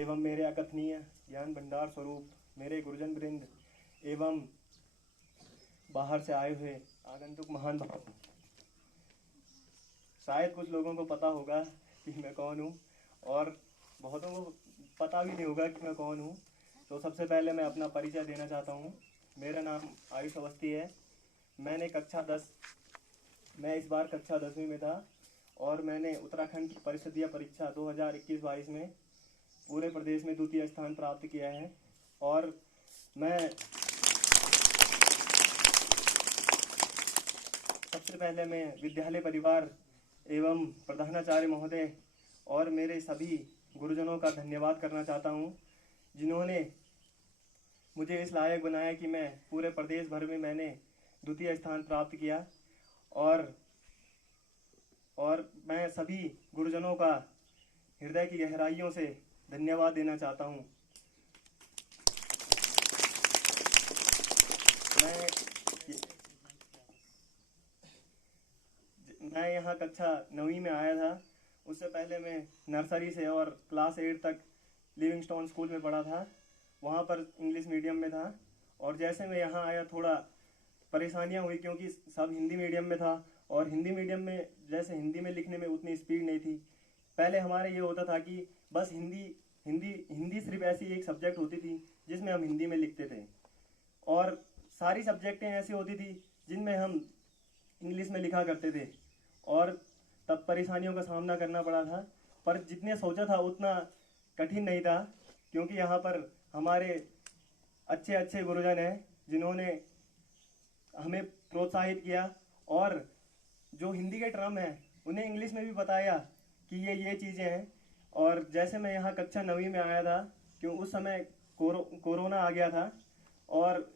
एवं मेरे अकथनीय ज्ञान भंडार स्वरूप मेरे गुरुजन वृंद एवं बाहर से आए हुए आगंतुक महान भाव, शायद कुछ लोगों को पता होगा कि मैं कौन हूँ और बहुतों को पता भी नहीं होगा कि मैं कौन हूँ। तो सबसे पहले मैं अपना परिचय देना चाहता हूँ। मेरा नाम आयुष अवस्थी है। मैं इस बार कक्षा 10वीं में था और मैंने उत्तराखंड की परिषदीय परीक्षा 2021-22 में पूरे प्रदेश में द्वितीय स्थान प्राप्त किया है। और मैं सबसे पहले मैं विद्यालय परिवार एवं प्रधानाचार्य महोदय और मेरे सभी गुरुजनों का धन्यवाद करना चाहता हूँ, जिन्होंने मुझे इस लायक बनाया कि मैं पूरे प्रदेश भर में मैंने द्वितीय स्थान प्राप्त किया। और मैं सभी गुरुजनों का हृदय की गहराइयों से धन्यवाद देना चाहता हूँ। मैं यहाँ कक्षा 9वीं में आया था। उससे पहले मैं नर्सरी से और क्लास 8 तक लिविंगस्टोन स्कूल में पढ़ा था। वहाँ पर इंग्लिश मीडियम में था। और जैसे मैं यहाँ आया थोड़ा परेशानियाँ हुई, क्योंकि सब हिंदी मीडियम में था और हिंदी मीडियम में जैसे हिंदी में लिखने में उतनी स्पीड नहीं थी। पहले हमारे ये होता था कि बस हिंदी सिर्फ ऐसी एक सब्जेक्ट होती थी जिसमें हम हिंदी में लिखते थे, और सारी सब्जेक्टें ऐसी होती थी जिनमें हम इंग्लिश में लिखा करते थे, और तब परेशानियों का सामना करना पड़ा था। पर जितने सोचा था उतना कठिन नहीं था, क्योंकि यहाँ पर हमारे अच्छे अच्छे गुरुजन हैं जिन्होंने हमें प्रोत्साहित किया और जो हिंदी के टर्म हैं उन्हें इंग्लिश में भी बताया कि ये चीज़ें हैं। और जैसे मैं यहाँ कक्षा 9वीं में आया था, क्यों उस समय कोरोना आ गया था और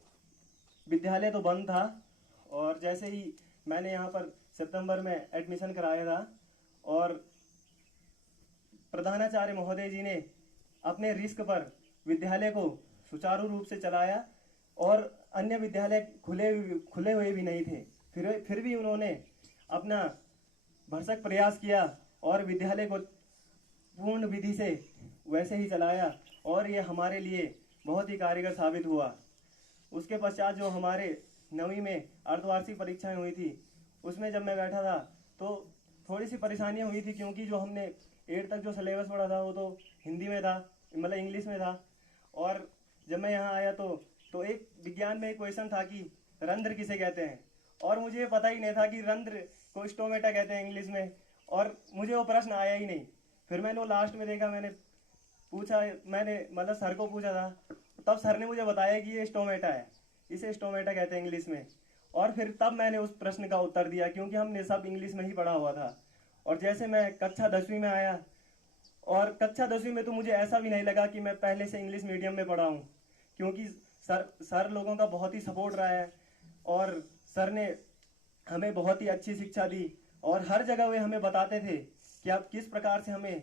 विद्यालय तो बंद था। और जैसे ही मैंने यहाँ पर सितंबर में एडमिशन कराया था और प्रधानाचार्य महोदय जी ने अपने रिस्क पर विद्यालय को सुचारू रूप से चलाया, और अन्य विद्यालय खुले हुए भी नहीं थे, फिर भी उन्होंने अपना भरसक प्रयास किया और विद्यालय को पूर्ण विधि से वैसे ही चलाया, और ये हमारे लिए बहुत ही कारगर साबित हुआ। उसके पश्चात जो हमारे 9वीं में अर्धवार्षिक परीक्षाएं हुई थी, उसमें जब मैं बैठा था तो थोड़ी सी परेशानियां हुई थी, क्योंकि जो हमने 8 तक जो सिलेबस पढ़ा था वो तो हिंदी में था, मतलब इंग्लिश में था। और जब मैं यहाँ आया तो एक विज्ञान में एक क्वेश्चन था कि रंध्र किसे कहते हैं, और मुझे पता ही नहीं था कि रंध्र को स्टोमेटा कहते हैं इंग्लिश में, और मुझे वो प्रश्न आया ही नहीं। फिर मैंने वो लास्ट में देखा, मैंने मतलब सर को पूछा था, तब सर ने मुझे बताया कि ये स्टोमेटा है, इसे स्टोमेटा कहते हैं इंग्लिश में। और फिर तब मैंने उस प्रश्न का उत्तर दिया, क्योंकि हमने सब इंग्लिश में ही पढ़ा हुआ था। और जैसे मैं कक्षा 10वीं में आया, और कक्षा 10वीं में तो मुझे ऐसा भी नहीं लगा कि मैं पहले से इंग्लिश मीडियम में पढ़ा हूँ, क्योंकि सर लोगों का बहुत ही सपोर्ट रहा है और सर ने हमें बहुत ही अच्छी शिक्षा दी, और हर जगह वे हमें बताते थे कि आप किस प्रकार से हमें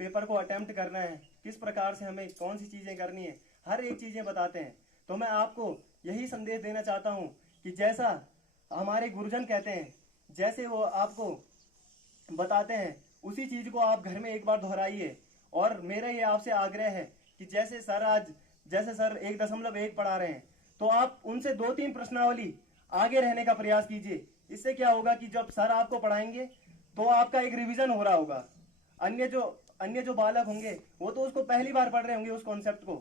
पेपर को अटेम्प्ट करना है, किस प्रकार से हमें कौन सी चीज़ें करनी है, हर एक चीज़ें बताते हैं। तो मैं आपको यही संदेश देना चाहता हूँ कि जैसा हमारे गुरुजन कहते हैं, जैसे वो आपको बताते हैं, उसी चीज़ को आप घर में एक बार दोहराइए। और मेरा ये आपसे आग्रह है कि जैसे सर 1.1 पढ़ा रहे हैं, तो आप उनसे 2-3 प्रश्नावली आगे रहने का प्रयास कीजिए। इससे क्या होगा कि जब सर आपको पढ़ाएंगे तो आपका एक रिवीजन हो रहा होगा। अन्य जो बालक होंगे वो तो उसको पहली बार पढ़ रहे होंगे उस कॉन्सेप्ट को,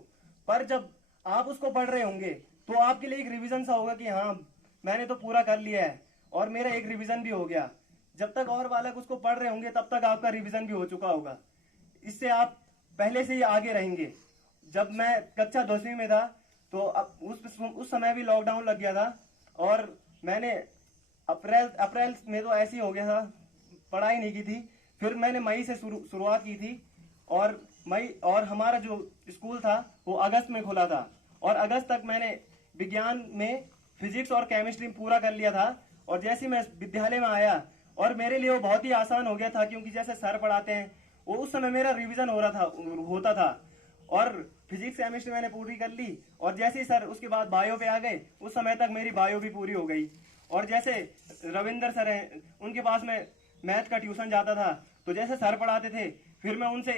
पर जब आप उसको पढ़ रहे होंगे तो आपके लिए एक रिवीजन सा होगा कि हाँ, मैंने तो पूरा कर लिया है और मेरा एक रिवीजन भी हो गया। जब तक और बालक उसको पढ़ रहे होंगे तब तक आपका रिवीजन भी हो चुका होगा। इससे आप पहले से ही आगे रहेंगे। जब मैं कक्षा 10वीं में था तो उस समय भी लॉकडाउन लग गया था, और मैंने अप्रैल में तो ऐसे ही हो गया था, पढ़ाई नहीं की थी। फिर मैंने मई से शुरुआत की थी, और हमारा जो स्कूल था वो अगस्त में खुला था, और अगस्त तक मैंने विज्ञान में फिजिक्स और केमिस्ट्री पूरा कर लिया था। और जैसे मैं विद्यालय में आया, और मेरे लिए वो बहुत ही आसान हो गया था, क्योंकि जैसे सर पढ़ाते हैं वो उस समय मेरा रिवीजन होता था, और फिजिक्स केमिस्ट्री मैंने पूरी कर ली। और जैसे ही सर उसके बाद बायो पे आ गए, उस समय तक मेरी बायो भी पूरी हो गई। और जैसे रविंदर सर हैं, उनके पास मैं मैथ का ट्यूशन जाता था, तो जैसे सर पढ़ाते थे फिर मैं उनसे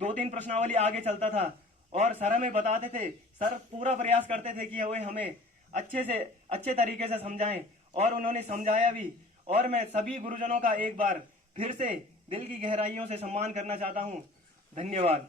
2-3 प्रश्नावली आगे चलता था और सर हमें बताते थे। सर पूरा प्रयास करते थे कि वे हमें अच्छे तरीके से समझाएं और उन्होंने समझाया भी। और मैं सभी गुरुजनों का एक बार फिर से दिल की गहराइयों से सम्मान करना चाहता हूं। धन्यवाद।